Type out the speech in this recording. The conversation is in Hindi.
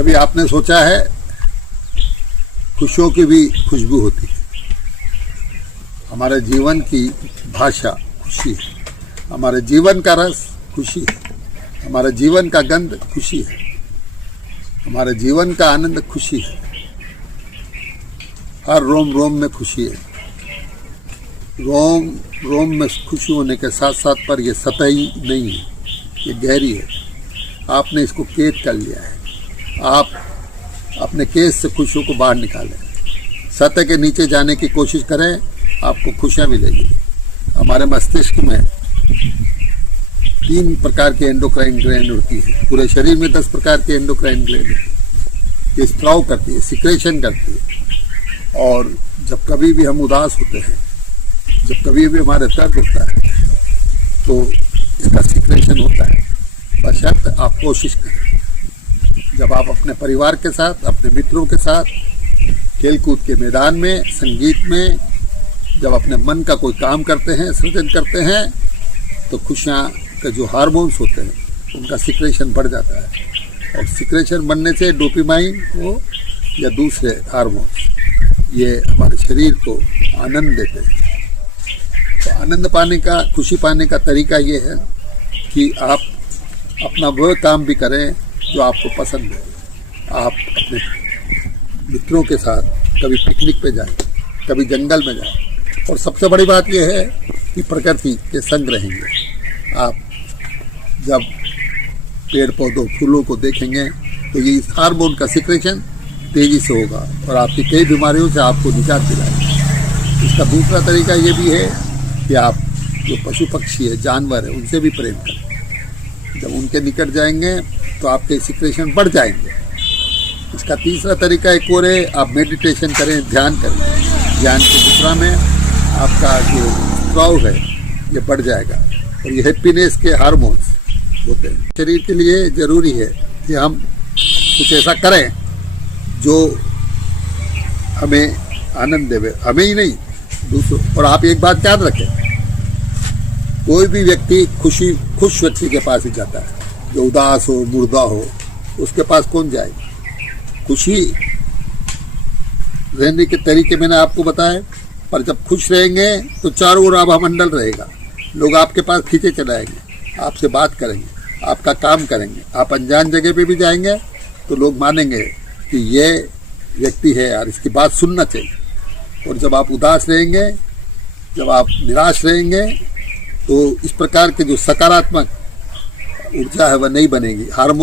कभी आपने सोचा है खुशियों की भी खुशबू होती है। हमारे जीवन की भाषा खुशी है, हमारे जीवन का रस खुशी है, हमारे जीवन का गंध खुशी है, हमारे जीवन का आनंद खुशी है। हर रोम रोम में खुशी है। रोम रोम में खुशी होने के साथ साथ पर यह सतही नहीं है, ये गहरी है। आपने इसको कैद कर लिया है। आप अपने केस से खुशियों को बाहर निकालें, सतह के नीचे जाने की कोशिश करें, आपको खुशियाँ मिलेगी। हमारे मस्तिष्क में 3 प्रकार की एंडोक्राइन ग्लैंड होती है। पूरे शरीर में 10 प्रकार की एंडोक्राइन ग्लैंड होती है। ये स्त्राव करती है, सिक्रेशन करती है। और जब कभी भी हम उदास होते हैं, जब कभी भी हमारे दर्द होता है, तो इसका सिक्रेशन होता है। बशर्ते आप कोशिश करें। जब आप अपने परिवार के साथ, अपने मित्रों के साथ, खेलकूद के मैदान में, संगीत में, जब अपने मन का कोई काम करते हैं, सृजन करते हैं, तो खुशियाँ के जो हार्मोन्स होते हैं उनका सिक्रेशन बढ़ जाता है। और सिक्रेशन बढ़ने से डोपामाइन हो या दूसरे हार्मोन्स, ये हमारे शरीर को आनंद देते हैं। तो आनंद पाने का, खुशी पाने का तरीका ये है कि आप अपना वह काम भी करें जो आपको पसंद है। आप अपने मित्रों के साथ कभी पिकनिक पे जाएं, कभी जंगल में जाएं। और सबसे बड़ी बात यह है कि प्रकृति के संग रहेंगे। आप जब पेड़ पौधों, फूलों को देखेंगे तो ये इस हार्मोन का सिक्रेशन तेजी से होगा और आपकी कई बीमारियों से आपको निजात दिलाएगा। इसका दूसरा तरीका ये भी है कि आप जो पशु पक्षी है, जानवर है, उनसे भी प्रेम करें। जब उनके निकट जाएंगे तो आपके सिक्रेशन बढ़ जाएंगे। इसका तीसरा तरीका एक और है, आप मेडिटेशन करें, ध्यान करें। ध्यान की मुद्रा में आपका जो स्त्राव है ये बढ़ जाएगा और ये हैप्पीनेस के हार्मोन्स होते हैं। शरीर के लिए ज़रूरी है कि हम कुछ ऐसा करें जो हमें आनंद देवे, हमें ही नहीं दूसरों। और आप एक बात याद रखें, कोई भी व्यक्ति खुश व्यक्ति के पास ही जाता है। जो उदास हो, मुर्दा हो, उसके पास कौन जाएगा? खुशी रहने के तरीके मैंने आपको बताए, पर जब खुश रहेंगे तो चारों ओर आभा मंडल रहेगा। लोग आपके पास खींचे चलाएंगे, आपसे बात करेंगे, आपका काम करेंगे। आप अनजान जगह पे भी जाएंगे तो लोग मानेंगे कि ये व्यक्ति है यार, इसकी बात सुनना चाहिए। और जब आप उदास रहेंगे, जब आप निराश रहेंगे, तो इस प्रकार के जो सकारात्मक ऊर्जा है वह नहीं बनेगी। हार्मोन